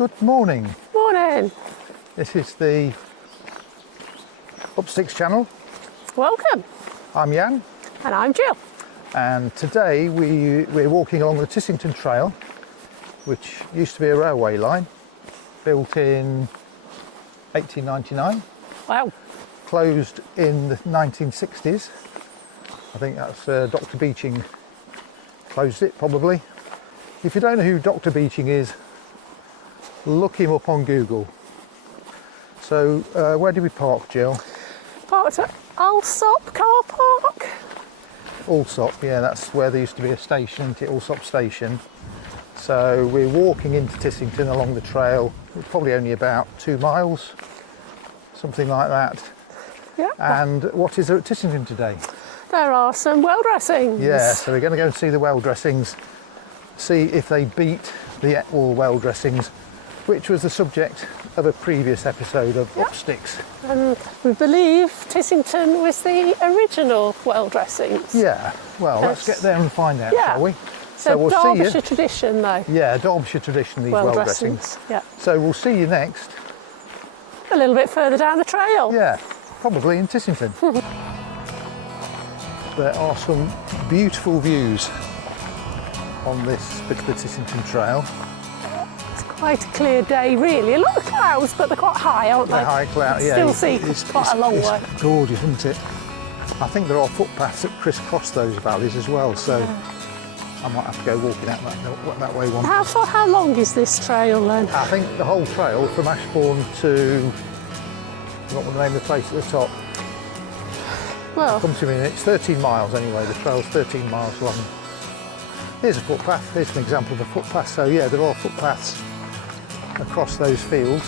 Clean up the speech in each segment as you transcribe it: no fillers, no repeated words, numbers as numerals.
Good morning. Morning. This is the Up Sticks channel. Welcome. I'm Jan. And I'm Gill. And today we're walking along the Tissington Trail, which used to be a railway line, built in 1899. Wow. Closed in the 1960s. I think that's Dr. Beeching closed it, probably. If you don't know who Dr. Beeching is, look him up on Google. So where did we park, Jill? Parked at Alsop car park. Alsop, yeah, that's where there used to be a station, isn't it? Alsop station. So we're walking into Tissington along the trail. It's probably only about 2 miles, something like that. Yeah. And what is there at Tissington today? There are some well dressings. Yeah, so we're going to go and see the well dressings, see if they beat the all well dressings, which was the subject of a previous episode of Up Sticks. And we believe Tissington was the original well dressings. Yeah, well, let's get there and find out, shall we? So we'll Derbyshire see you. tradition though. Yeah, Derbyshire tradition, these well dressings. Yeah. So we'll see you next. A little bit further down the trail. Yeah, probably in Tissington. There are some beautiful views on this bit of the Tissington Trail. It's quite a clear day really. A lot of clouds, but they're quite high, aren't they? They're high cloud, yeah. Still see quite a long way. It's gorgeous, isn't it? I think there are footpaths that crisscross those valleys as well, so I might have to go walking out that way one. How long is this trail then? I think the whole trail from Ashbourne to, what was the name of the place at the top? Well, Come to me, it's 13 miles anyway, the trail's 13 miles long. Here's a footpath, here's an example of a footpath, so yeah, there are footpaths across those fields.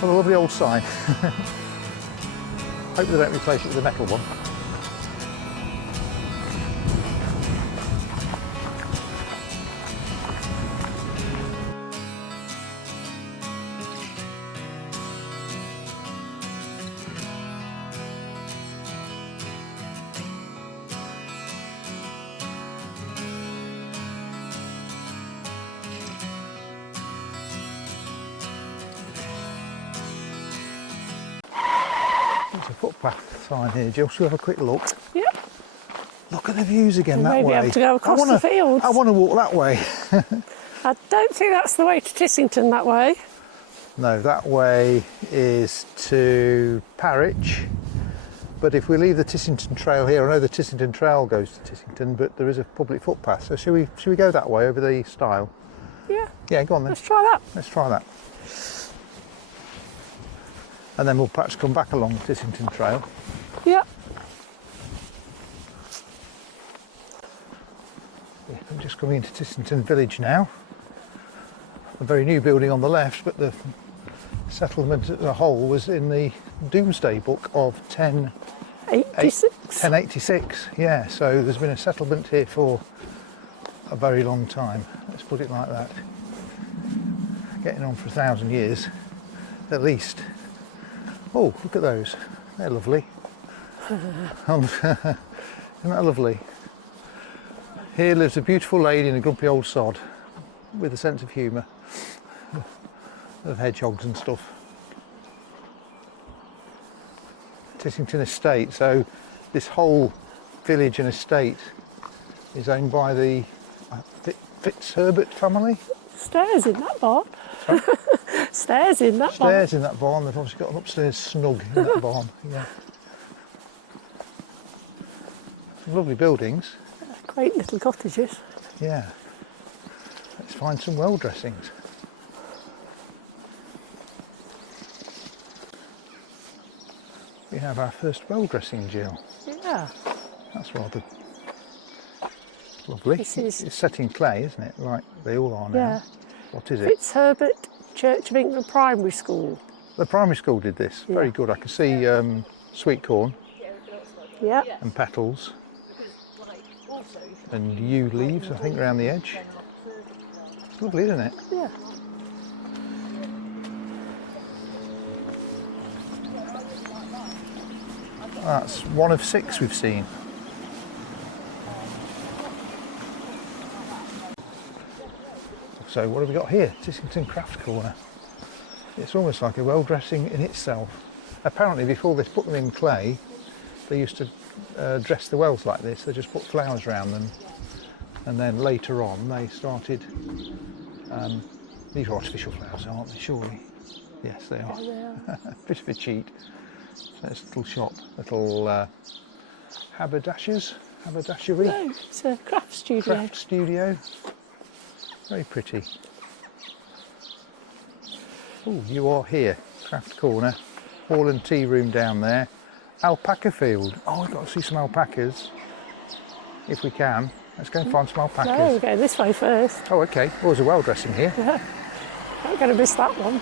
What a lovely old sign. Hope they don't replace it with a metal one. There's a footpath sign here, Jill. Shall we have a quick look? yeah. Look at the views again that Maybe way. have to go across the fields. I want to walk that way. I don't think that's the way to Tissington that way. No, that way is to Parwich. But if we leave the Tissington Trail here, I know the Tissington Trail goes to Tissington, but there is a public footpath. So should we go that way over the stile? Yeah. Yeah, go on then. Let's try that. Let's try that. And then we'll perhaps come back along the Tissington Trail. Yeah. Yeah, I'm just coming into Tissington Village now. A very new building on the left, but the settlement as a whole was in the Domesday Book of 1086. Yeah, so there's been a settlement here for a very long time. Let's put it like that. Getting on for 1,000 years, at least. Oh, look at those. They're lovely. Isn't that lovely? Here lives a beautiful lady and a grumpy old sod with a sense of humour of hedgehogs and stuff. Tissington Estate, so this whole village and estate is owned by the FitzHerbert family. Stairs in that barn. Stairs in that barn. Stairs in that barn. They've obviously got an upstairs snug in that barn. Yeah. Some lovely buildings. Great little cottages. Yeah. Let's find some well dressings. We have our first well dressing, Jill. Yeah. That's rather lovely. It's set in clay, isn't it? Like they all are now. Yeah. What is it? FitzHerbert Church of England Primary School. The primary school did this. Yeah. Very good. I can see sweet corn Yeah. and petals and yew leaves, I think, around the edge. It's lovely, isn't it? Yeah. That's one of 6 we've seen. So what have we got here? Tissington Craft Corner. It's almost like a well dressing in itself. Apparently before they put them in clay, they used to dress the wells like this. They just put flowers around them, and then later on they started, these are artificial flowers, aren't they, surely? Yes, they are. Yeah, they are. Bit of a cheat. So it's a little shop, little haberdashery. No, it's a craft studio. Craft studio. Very pretty. Oh, you are here. Craft corner. Hall and tea room down there. Alpaca field. Oh, we've got to see some alpacas. If we can. Let's go and find some alpacas. No, we're going this way first. Oh, okay. Well, there's a well dressing here. Yeah. Not going to miss that one.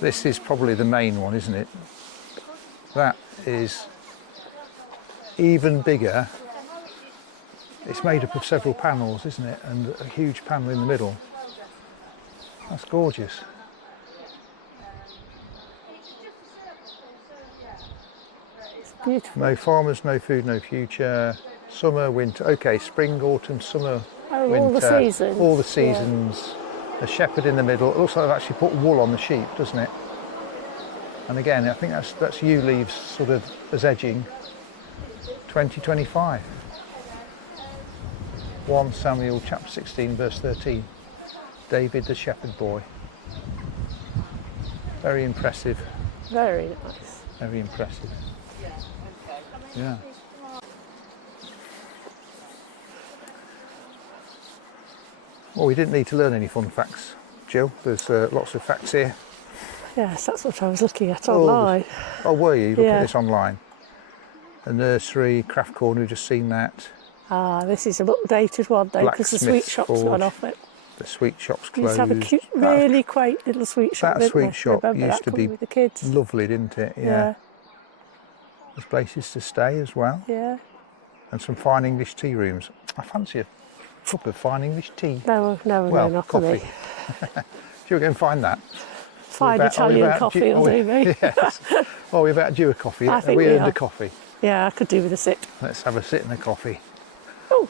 This is probably the main one, isn't it? That is even bigger. It's made up of several panels, isn't it? And a huge panel in the middle. That's gorgeous. It's beautiful. No farmers, no food, no future. Summer, winter. Okay, spring, autumn, summer, Oh, winter. all the seasons. All the seasons. A shepherd in the middle. It looks like they've actually put wool on the sheep, doesn't it? And again, I think that's yew leaves sort of as edging. 2025. 1 Samuel chapter 16 verse 13. David the shepherd boy. Very impressive. Very nice. Very impressive. Yeah. Well, we didn't need to learn any fun facts, Jill. There's lots of facts here. Yes, that's what I was looking at online. Oh, were you looking Yeah. at this online? The nursery, craft corner, we've just seen that. Ah, this is an updated one though, because the sweet Blacksmith's shop's Forge. gone off it. The sweet shop's You used closed. to have a cute, really quaint little sweet shop. That didn't sweet they? shop Remember used that to coming be with the kids. Lovely, didn't it? Yeah, There's places to stay as well. yeah. And some fine English tea rooms. I fancy a cup of fine English tea. No, Well, not for me. coffee. Shall we go and find that? Fine Are we Italian about coffee due- will do me. Yes. Oh, we're about due a coffee. I Have think we we earned are. a coffee? Yeah, I could do with a sip. Let's have a sit and a coffee. Oh,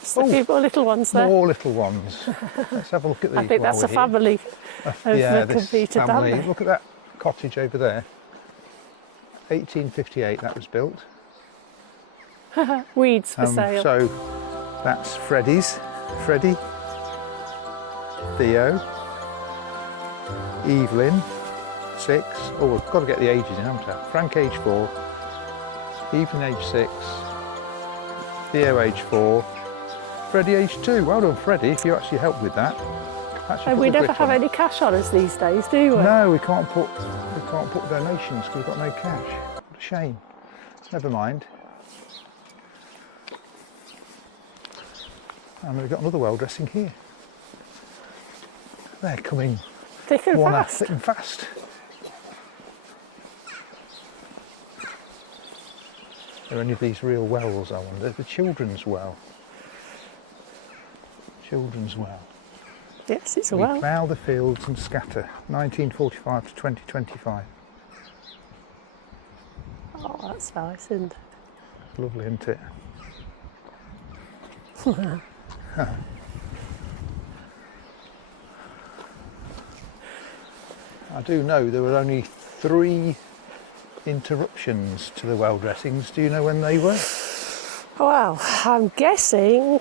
just a few more little ones there. More little ones. Let's have a look at these. I think while that's a we're here. family of Yeah, the this Cavita family. family. Look at that cottage over there. 1858 that was built. Weeds for sale. So that's Freddie's. Freddie, Theo, Evelyn, 6. Oh, we've got to get the ages in, haven't we? Frank, age 4. Evelyn, age 6. Theo, age 4. Freddie, age 2. Well done, Freddie, if you actually helped with that. Actually And put we the never grit have on. any cash on us these days, do we? No, we can't put donations because we've got no cash. What a shame. Never mind. And we've got another well dressing here. They're coming Thick and one fast. thick and fast. Are there any of these real wells, I wonder? The children's well. Children's well. Yes, it's a We well. plough the fields and scatter. 1945 to 2025. Oh, that's nice, isn't it? Lovely, isn't it? I do know there were only 3 interruptions to the well dressings. Do you know when they were? Well, I'm guessing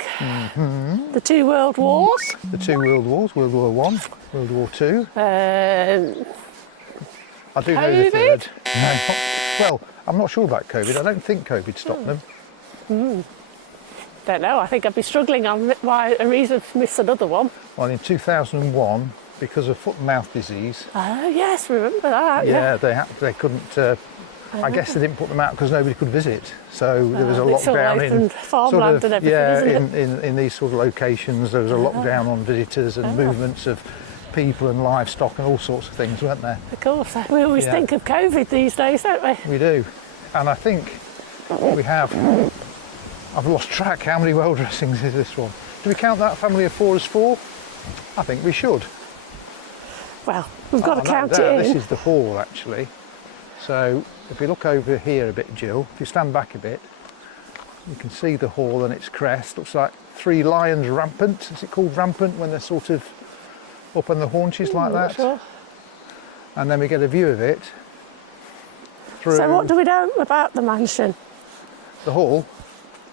the 2 World Wars. The 2 World Wars, World War One, World War Two. I do know the COVID? 3rd. No, well, I'm not sure about COVID. I don't think COVID stopped them. Don't know. I think I'd be struggling on why a reason to miss another one. Well, in 2001, because of foot and mouth disease, Oh yes, remember that? they couldn't. I guess they didn't put them out because nobody could visit. So there was a It's all lockdown in open farmland and everything, isn't in these sort of locations. There was a lockdown on visitors and movements of people and livestock and all sorts of things, weren't there? Of course. We always Yeah. think of COVID these days, don't we? We do, and I think we have. I've lost track. How many well dressings is this one? Do we count that family of 4 as 4? I think we should. Well, we've got to count This it in. is the hall actually. So if you look over here a bit, Jill, if you stand back a bit, you can see the hall and its crest. Looks like 3 lions rampant. Is it called rampant when they're sort of up on the haunches like that? Sure. And then we get a view of it through So what do we know about the mansion? the hall.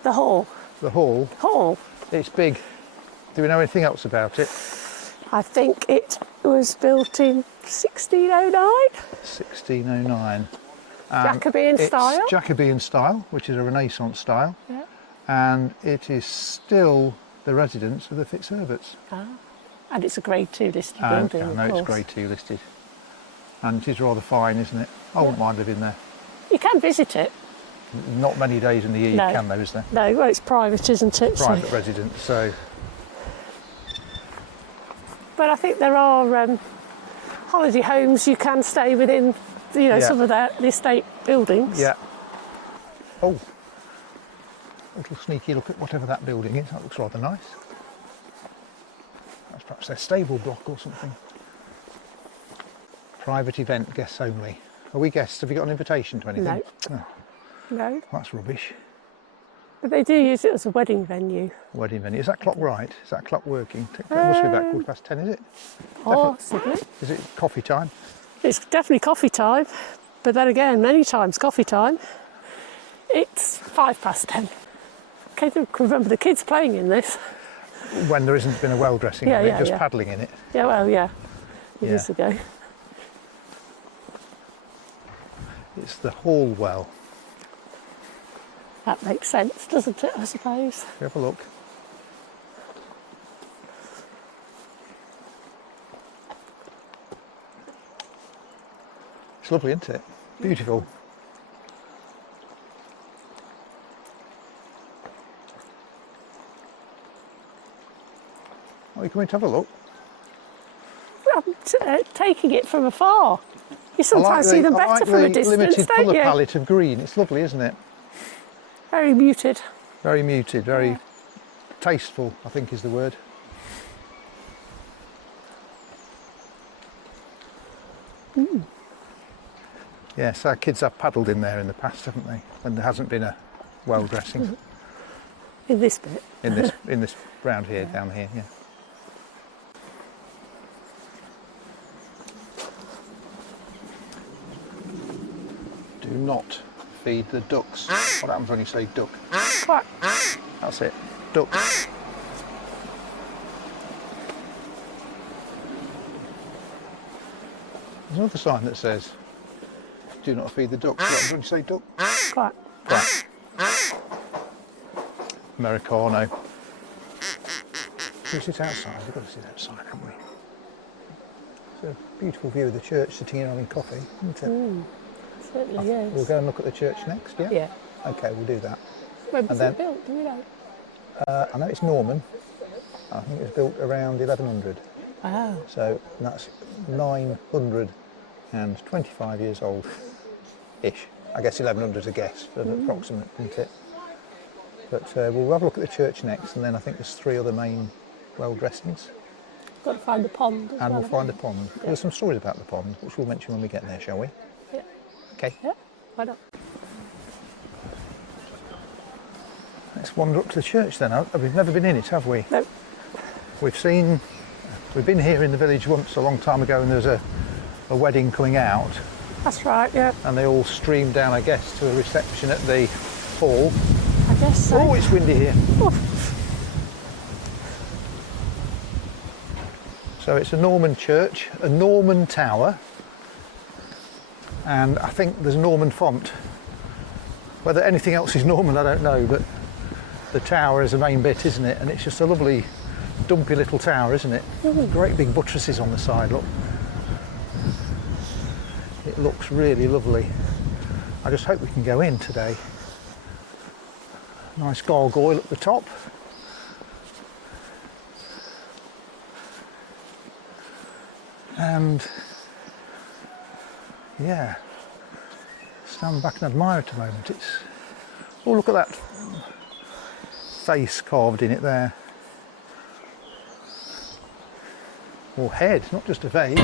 The hall. The hall. Hall. It's big. Do we know anything else about it? I think it was built in 1609. 1609. Jacobean style. It's Jacobean style, which is a Renaissance style. Yeah. And it is still the residence of the FitzHerberts. And it's a Grade 2 listed And building, I of know it's course. Grade 2 listed. And it is rather fine, isn't it? I wouldn't mind living there. You can visit it. Not many days in the year No. you can though, is there? No, well, it's private, isn't it? Private So, residence, so but I think there are holiday homes you can stay within, you know, Yeah. some of the estate buildings. yeah. Oh, a little sneaky look at whatever that building is. That looks rather nice. That's perhaps their stable block or something. Private event, guests only. Are we guests? Have you got an invitation to anything? No. Oh, No, that's rubbish. but they do use it as a wedding venue. Wedding venue. Is that clock right? Is that clock working? It must be about 10:15, is it? Possibly. Is it coffee time? It's definitely coffee time, but then again, many times coffee time, it's 10:05. I can remember the kids playing in this. When there isn't been a well dressing Yeah, in it, yeah, just yeah. paddling in it. Yeah, well, yeah, years ago. It's the Hall Well. That makes sense, doesn't it, I suppose? Have a look. It's lovely, isn't it? Beautiful. Are you coming to have a look? I'm taking it from afar. You sometimes see them better from a distance, limited don't colour you? palette of green. It's lovely, isn't it? Very muted. Very muted, very tasteful, I think is the word. Yes, our kids have paddled in there in the past, haven't they? When there hasn't been a well dressing In this bit. in this round here, down here, yeah. Do not feed the ducks. What happens when you say duck? Quack. That's it. Duck. There's another sign that says, do not feed the ducks. What happens when you say duck? Quack. Quack. Americano. Can we sit outside? We've got to sit outside, haven't we? It's a beautiful view of the church sitting here having coffee, isn't it? Certainly is. We'll go and look at the church next, yeah? Yeah. Okay, we'll do that. When was And then- it built, do you know? I know it's Norman. I think it was built around 1100. Wow. So that's 925 years old-ish. I guess 1100 is a guess, but approximate, isn't it? But we'll have a look at the church next, and then I think there's 3 other main well dressings. Got to find the pond as And well. we'll find the pond. There's some stories about the pond, which we'll mention when we get there, shall we? Yeah. Okay. Yeah, why not? Let's wander up to the church then. We've never been in it, have we? No. We've been here in the village once a long time ago, and there's a wedding coming out, That's right, yeah. and they all streamed down, I guess, to a reception at the hall. I guess so. Oh, it's windy here. So it's a Norman church, a Norman tower, and I think there's a Norman font. Whether anything else is Norman, I don't know, but the tower is the main bit, isn't it? And it's just a lovely, dumpy little tower, isn't it? Great big buttresses on the side, look. It looks really lovely. I just hope we can go in today. Nice gargoyle at the top. And yeah, stand back and admire it a moment. Oh, look at that face carved in it there. Or head, not just a face.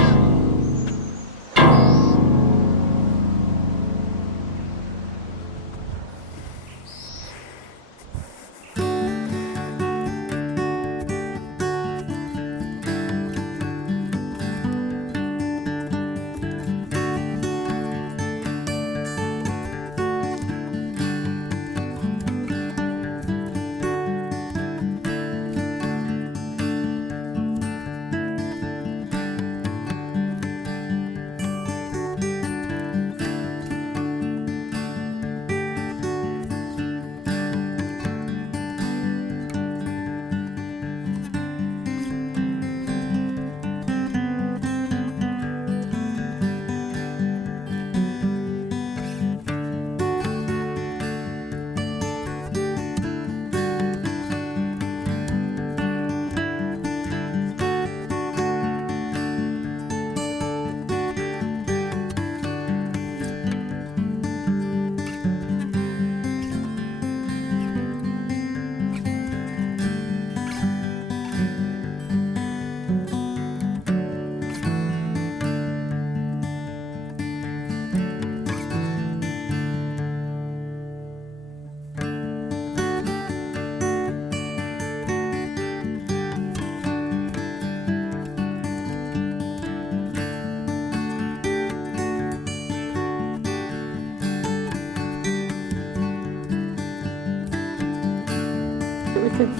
think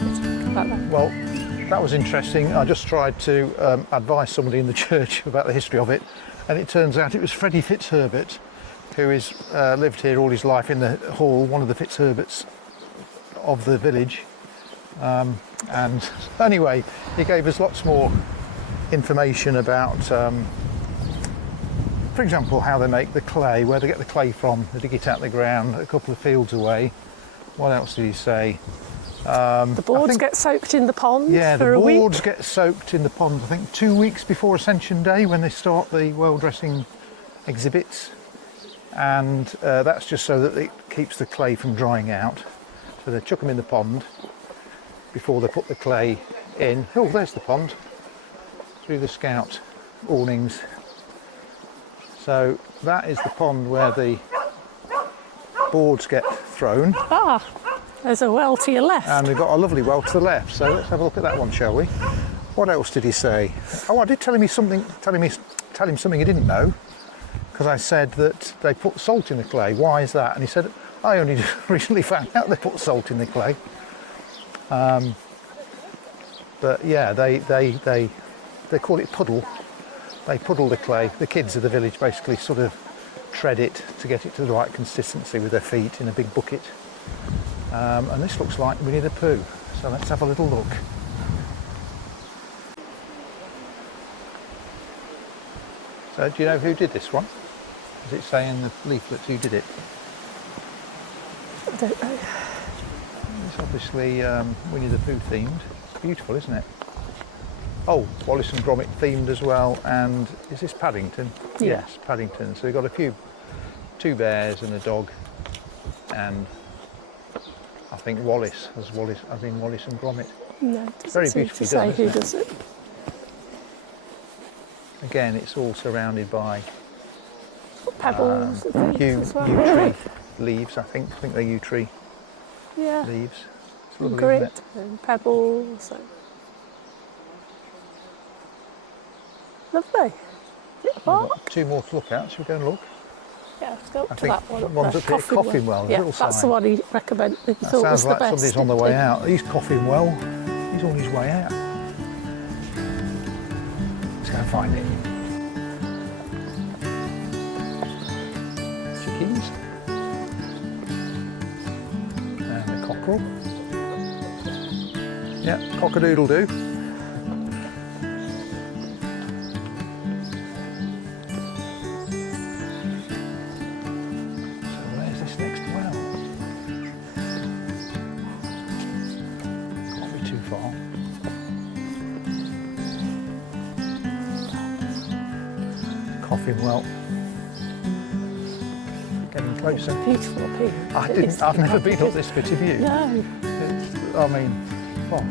about that. Well, that was interesting. I just tried to advise somebody in the church about the history of it, and it turns out it was Freddie FitzHerbert, who is lived here all his life in the hall, one of the FitzHerberts of the village. And anyway, he gave us lots more information about, for example, how they make the clay, where they get the clay from, they dig it out of the ground a couple of fields away. What else did he say? The boards get soaked in the pond Yeah, for the a week. boards get soaked in the pond, I think 2 weeks before Ascension Day, when they start the well dressing exhibits. And that's just so that it keeps the clay from drying out. So they chuck them in the pond before they put the clay in. Oh, there's the pond, through the scout awnings. So that is the pond where the boards get thrown. Ah, there's a well to your left. And we've got a lovely well to the left, so let's have a look at that one, shall we? What else did he say? Oh, I did tell him something he didn't know, because I said that they put salt in the clay. Why is that? And he said, I only recently found out they put salt in the clay. But yeah, they call it puddle. They puddle the clay. The kids of the village basically sort of tread it to get it to the right consistency with their feet in a big bucket. And this looks like Winnie the Pooh. So let's have a little look. So do you know who did this one? Does it say in the leaflet who did it? I don't know. It's obviously Winnie the Pooh themed. It's beautiful, isn't it? Oh, Wallace and Gromit themed as well. And is this Paddington? Yeah. Yes, Paddington. So we've got two bears and a dog, and I think Wallace and Gromit. No, it Very doesn't seem beautifully to say done, who isn't it? does it. Again, it's all surrounded by Pebbles and yew things as well. tree leaves. I think they're yew tree Yeah, leaves. It's and lovely, isn't grit it? and pebbles. And... Lovely. We've got two more to look at. Shall we go and look? Yeah, let's go up I to think that one. one's the up here at Coughin Well, Yeah, little that's the sign. one he recommended. He That thought was sounds the like best. somebody's on the way out. He's Coughin Well. He's on his way out. Let's go and find him. Chickens. And the cockerel. Yeah, cock-a-doodle-doo. So where's this next well? Can't be too far. Coughin Well. Getting closer. Beautiful up here. It is I've never been beautiful. up this bit of view. No, I mean, what?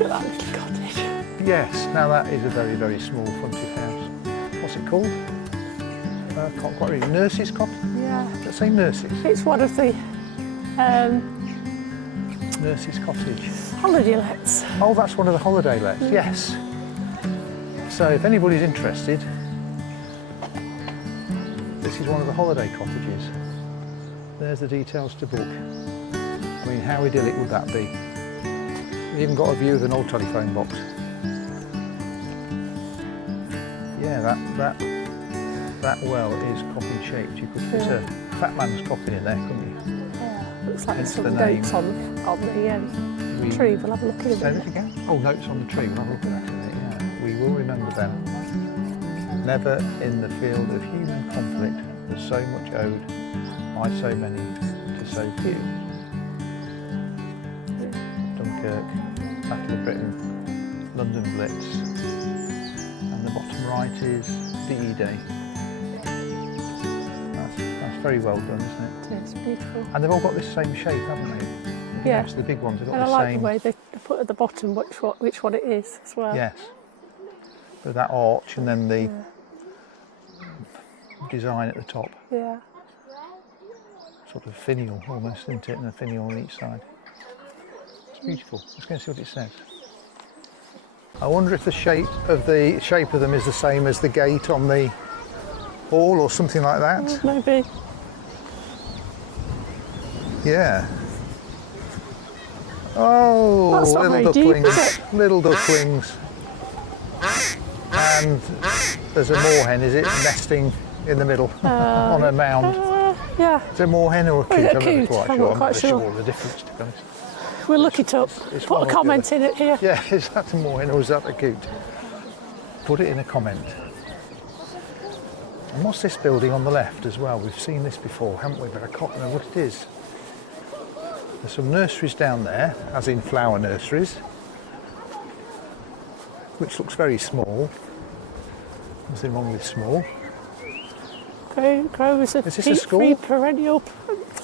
look at that little cottage. Yes, now that is a very, very small fronted house. What's it called? Can't quite read. Nurses Cottage? Yeah, Let's say Nurses. it's one of the Nurses Cottage. holiday lets. Oh, that's one of the holiday lets, yes. So if anybody's interested, this is one of the holiday cottages. There's the details to book. I mean, how idyllic would that be? We've even got a view of an old telephone box. Yeah, that well is coffin shaped. You could fit a fat man's coffin in there, couldn't you? Yeah, looks like Hence some the notes name. on the tree. We'll have a look at Say it. that again? Oh, notes on the tree. We'll have a look at that in a minute, yeah. We will remember them. Never in the field of human conflict was so much owed by so many to so few. Dunkirk, Battle of Britain, London Blitz, and the bottom right is D-Day. That's very well done, isn't it? It's beautiful. And they've all got this same shape, haven't they? Yeah. Yes, the big ones have got And I the like same. the way they put at the bottom which one it is as well. Yes. With that arch and then the design at the top. Yeah. Sort of finial almost, isn't it? And a finial on each side. It's beautiful. Let's go and see what it says. I wonder if the shape of them is the same as the gate on the hall or something like that. Maybe. Yeah. Oh, That's not little very deep, is ducklings, little ducklings. And there's a moorhen, is it, nesting in the middle on a mound? Yeah, Is it a moorhen or a coot? it a I'm coot? never quite I'm sure. not I'm quite not sure. sure the difference, to be honest. we'll look it up. It's Put one a or the comment other. in it here. Yeah, is that a moorhen or is that a coot? Put it in a comment. And what's this building on the left as well? We've seen this before, haven't we? But I can't remember what it is. There's some nurseries down there, as in flower nurseries, which looks very small. Nothing wrong with small. Grows of Is this a peat-free school? perennial.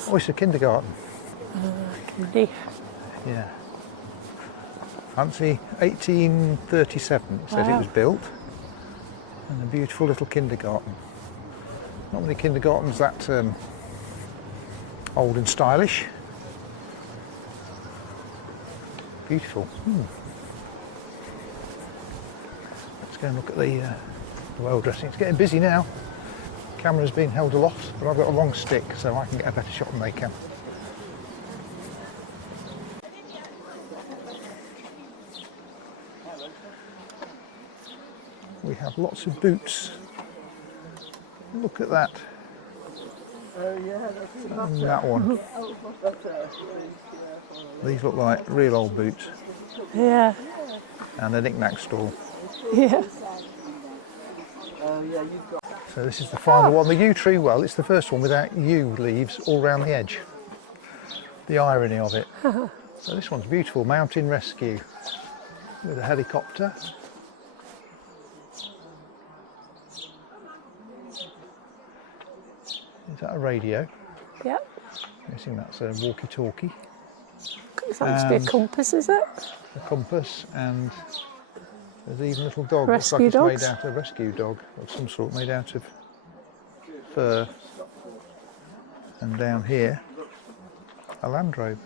Oh, it's a kindergarten. Candy. Yeah. Fancy 1837, it says it Wow. was built. And a beautiful little kindergarten. Not many kindergartens that old and stylish. Beautiful. Let's go and look at the well dressing. It's getting busy now. Camera's being held aloft, but I've got a long stick so I can get a better shot than they can. We have lots of boots. Look at that. And that one. These look like real old boots. Yeah, And a knick-knack stall. yeah. So this is the final one. The Yew Tree Well, it's the first one without yew leaves all round the edge. The irony of it. So this one's beautiful. Mountain rescue with a helicopter. Is that a radio? Yep. I'm guessing that's a walkie-talkie. It's meant to be a compass, is it? A compass, and there's even a little dog. Rescue Looks like it's dogs? made out of a rescue dog of some sort, made out of fur. And down here, a Land Rover.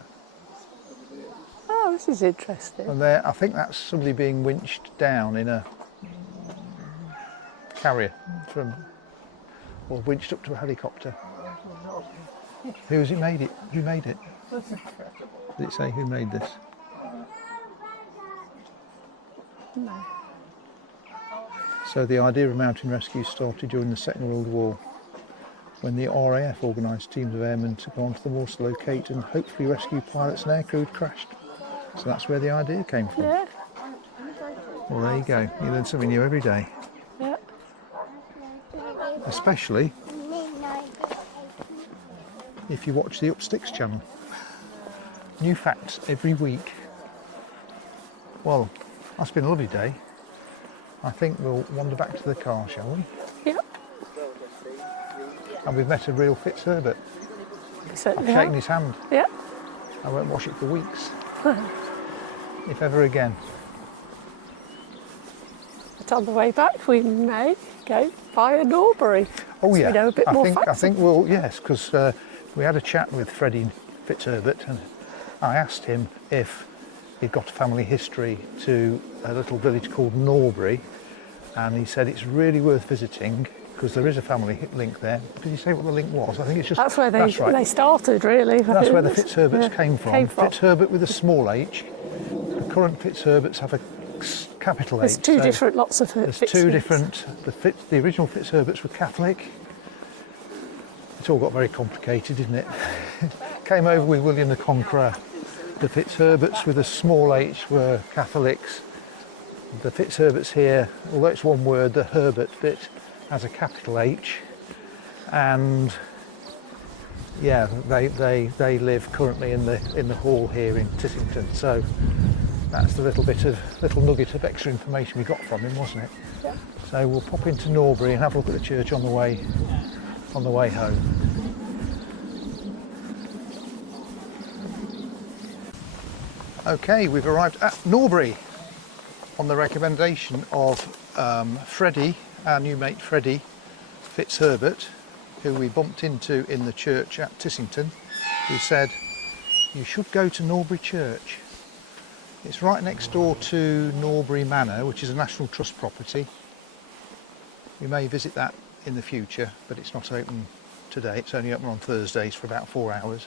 Oh, this is interesting. And there, I think that's somebody being winched down in a carrier from, or winched up to a helicopter. Who's it made it? Who made it? Did it say who made this? No. So the idea of mountain rescue started during the Second World War, when the RAF organised teams of airmen to go onto the moors to locate and hopefully rescue pilots and aircrew who'd crashed. So that's where the idea came from. Yeah, Well, there you go. You learn something new every day. yeah. Especially if you watch the Up Sticks channel. New facts every week. Well, that's been a lovely day. I think we'll wander back to the car, shall we? Yep. And we've met a real FitzHerbert. We I've certainly shaken have. his hand. Yeah. I won't wash it for weeks. If ever again. But on the way back, we may go via Norbury. Oh So yeah, we know a bit more I facts. think we'll, yes, because we had a chat with Freddie FitzHerbert, and I asked him if he'd got a family history to a little village called Norbury, and he said it's really worth visiting because there is a family link there. Did you say what the link was? I think it's just That's where that's right. they started, really. That's where the FitzHerberts came from. Came from. FitzHerbert with a small h. The current FitzHerberts have a capital There's H. two so different lots of There's Fitz two Herberts. different. The original FitzHerberts were Catholic. It's all got very complicated, isn't it? Came over with William the Conqueror. The FitzHerberts with a small h were Catholics. The FitzHerberts here, although it's one word, the Herbert bit has a capital H, and yeah, they live currently in the hall here in Tissington. So that's the little nugget of extra information we got from him, wasn't it? Yeah. So we'll pop into Norbury and have a look at the church on the way home. Okay, we've arrived at Norbury on the recommendation of Freddie, our new mate Freddie FitzHerbert, who we bumped into in the church at Tissington, who said, you should go to Norbury Church. It's right next door to Norbury Manor, which is a National Trust property. We may visit that in the future, but it's not open today. It's only open on Thursdays for about 4 hours.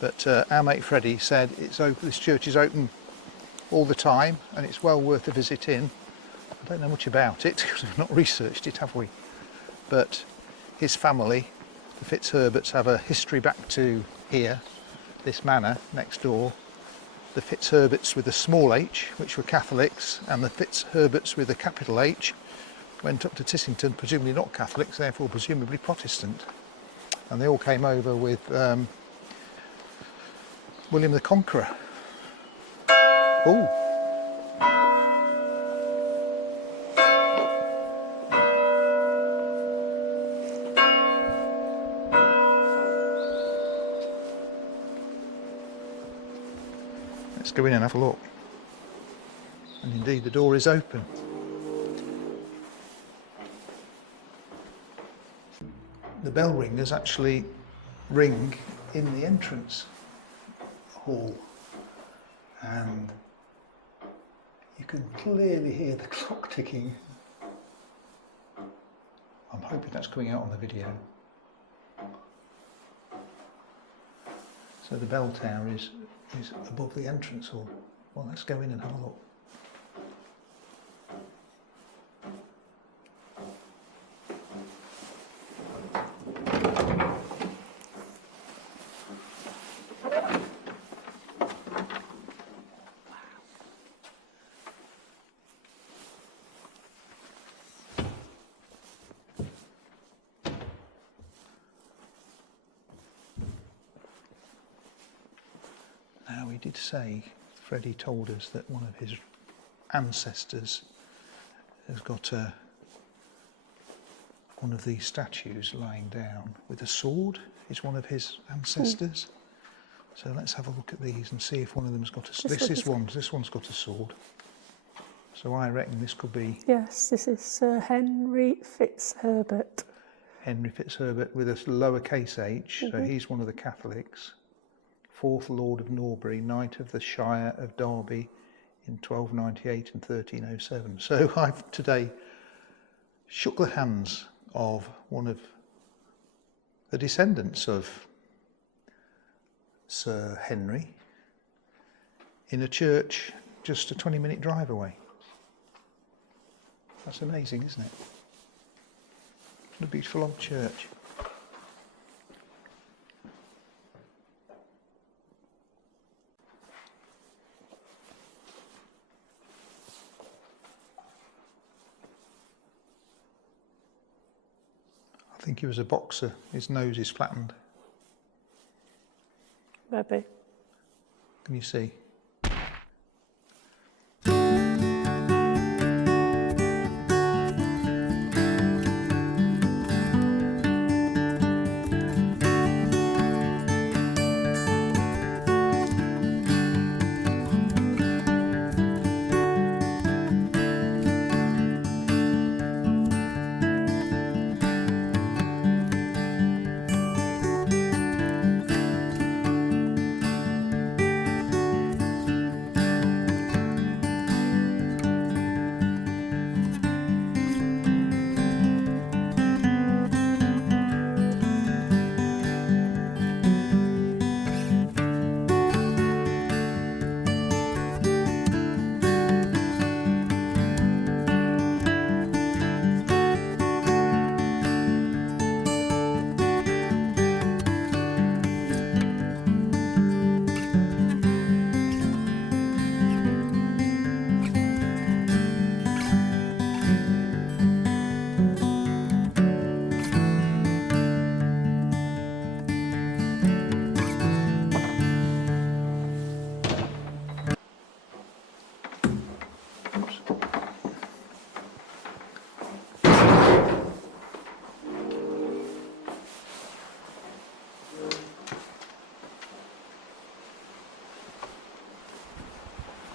But our mate Freddie said this church is open all the time and it's well worth a visit in. I don't know much about it because we've not researched it, have we? But his family, the FitzHerberts, have a history back to here, this manor next door. The FitzHerberts with a small h, which were Catholics, and the FitzHerberts with a capital H went up to Tissington, presumably not Catholics, therefore presumably Protestant. And they all came over with William the Conqueror. Ooh. Let's go in and have a look. And indeed the door is open. The bell ringers actually ring in the entrance hall, and you can clearly hear the clock ticking. I'm hoping that's coming out on the video. So the bell tower is above the entrance hall. Well, let's go in and have a look. Now, he did say, Freddie told us that one of his ancestors has got one of these statues lying down with a sword. Is one of his ancestors. So let's have a look at these and see if one of them's got a. This one's got a sword. So I reckon this could be. Yes, this is Sir Henry FitzHerbert. Henry FitzHerbert with a lowercase h. So he's one of the Catholics. 4th Lord of Norbury, Knight of the Shire of Derby in 1298 and 1307. So I've today shook the hands of one of the descendants of Sir Henry in a church just a 20-minute drive away. That's amazing, isn't it? What a beautiful old church. I think he was a boxer. His nose is flattened. Maybe. Can you see?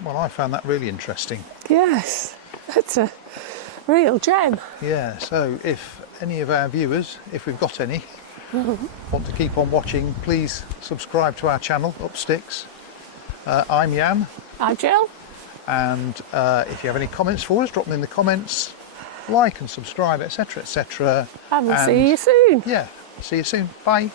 Well, I found that really interesting. Yes, that's a real gem. Yeah, so if any of our viewers, if we've got any, want to keep on watching, please subscribe to our channel, Up Sticks. I'm Jan. I'm Gill. And if you have any comments for us, drop them in the comments, like and subscribe, etc., etc. And we'll see you soon. Yeah, see you soon. Bye.